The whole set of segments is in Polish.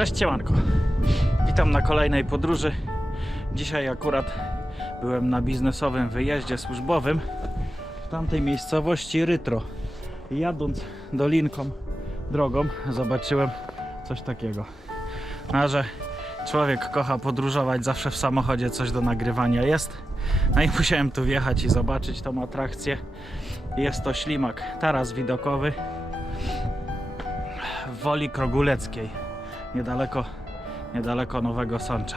Cześć Ciemanko. Witam na kolejnej podróży. Dzisiaj akurat byłem na biznesowym wyjeździe służbowym w tamtej miejscowości Rytro. Jadąc dolinką, drogą, zobaczyłem coś takiego. A że człowiek kocha podróżować, zawsze w samochodzie coś do nagrywania jest. No i musiałem tu wjechać i zobaczyć tą atrakcję. Jest to ślimak, taras widokowy w Woli Kroguleckiej, niedaleko, niedaleko Nowego Sącza.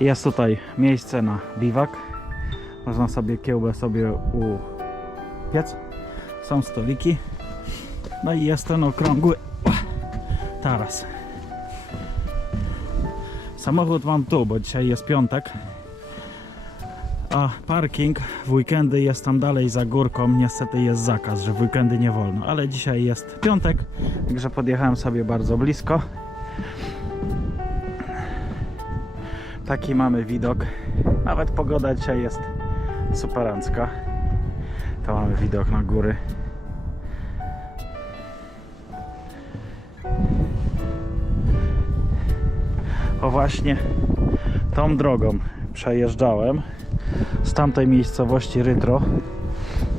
Jest tutaj miejsce na biwak. Można sobie kiełbę sobie upiec. Są stoliki. No i jest ten okrągły taras. Samochód mam tu, bo dzisiaj jest piątek. A parking w weekendy jest tam dalej za górką. Niestety jest zakaz, że w weekendy nie wolno, ale dzisiaj jest piątek, także podjechałem sobie bardzo blisko. Taki mamy widok. Nawet pogoda dzisiaj jest superancka. To mamy widok na góry. O właśnie tą drogą przejeżdżałem z tamtej miejscowości Rydro.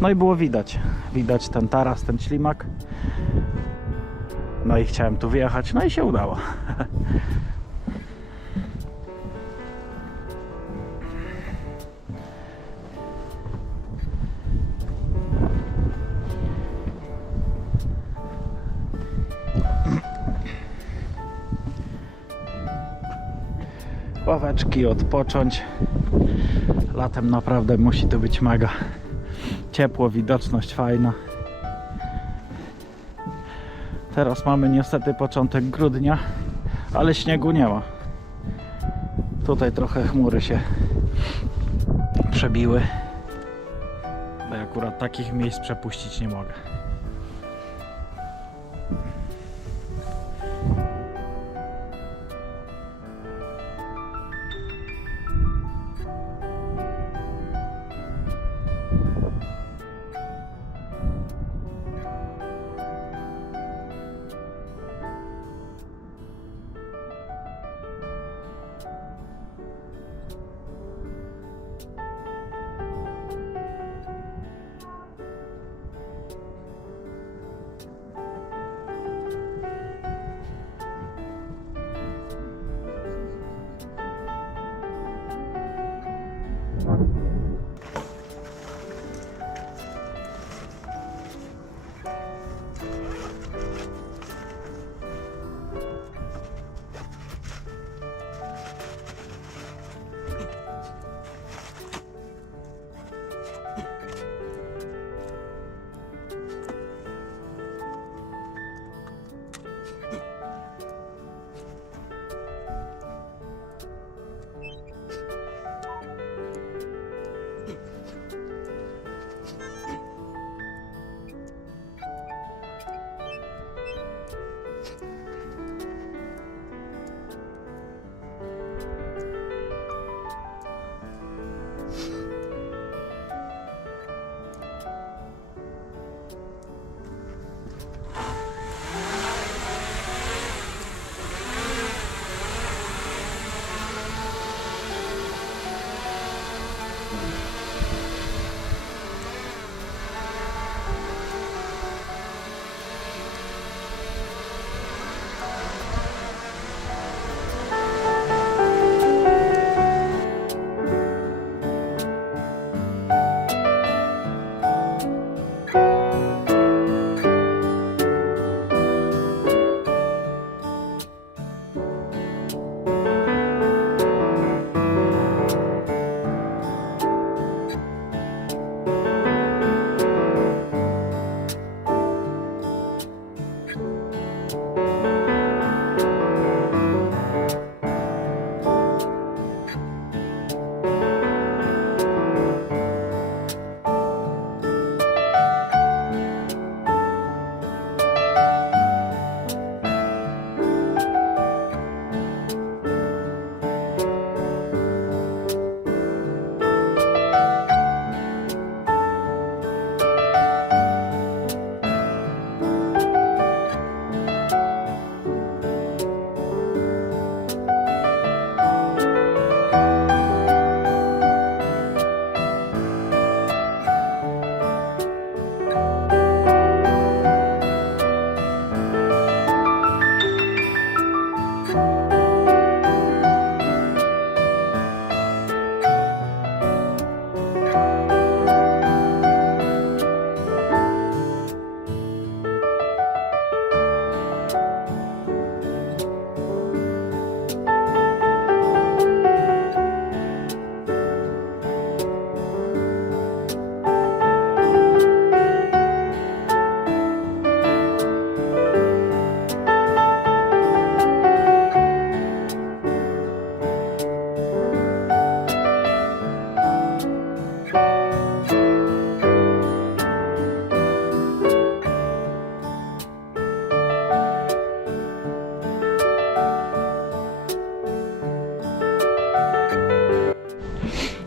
No i było widać, widać ten taras, ten ślimak. No i chciałem tu wjechać, no i się udało. Ławeczki odpocząć. Latem naprawdę musi to być mega. Ciepło, widoczność fajna. Teraz mamy niestety początek grudnia, ale śniegu nie ma. Tutaj trochę chmury się przebiły. Ja akurat takich miejsc przepuścić nie mogę. one.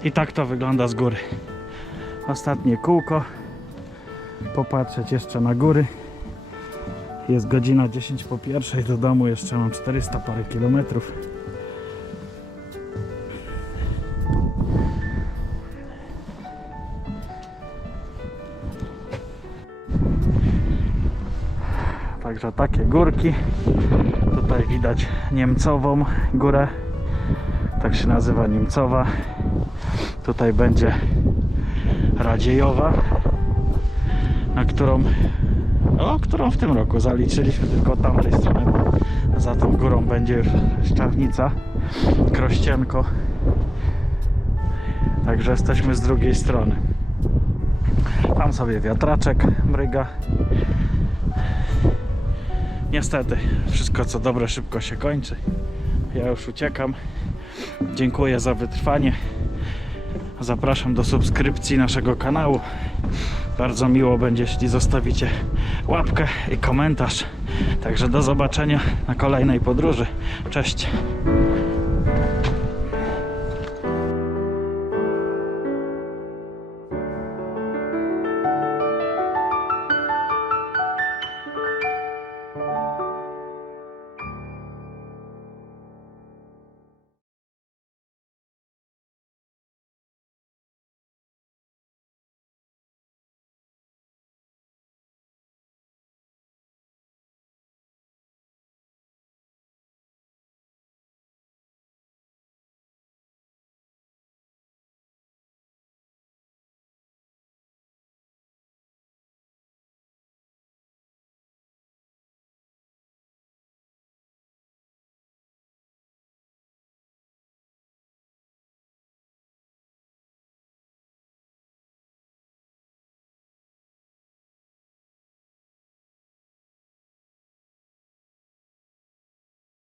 I tak to wygląda z góry. Ostatnie kółko. Popatrzeć jeszcze na góry. Jest godzina 10 po pierwszej, do domu jeszcze mam 400 parę kilometrów. Także takie górki. Tutaj widać Niemcową górę. Tak się nazywa Niemcowa. Tutaj będzie Radziejowa, na którą, o, którą w tym roku zaliczyliśmy tylko od tamtej strony. Za tą górą będzie już Szczawnica, Krościenko. Także jesteśmy z drugiej strony. Tam sobie wiatraczek mryga. Niestety, wszystko co dobre szybko się kończy. Ja już uciekam. Dziękuję za wytrwanie. Zapraszam do subskrypcji naszego kanału. Bardzo miło będzie, jeśli zostawicie łapkę i komentarz. Także do zobaczenia na kolejnej podróży. Cześć.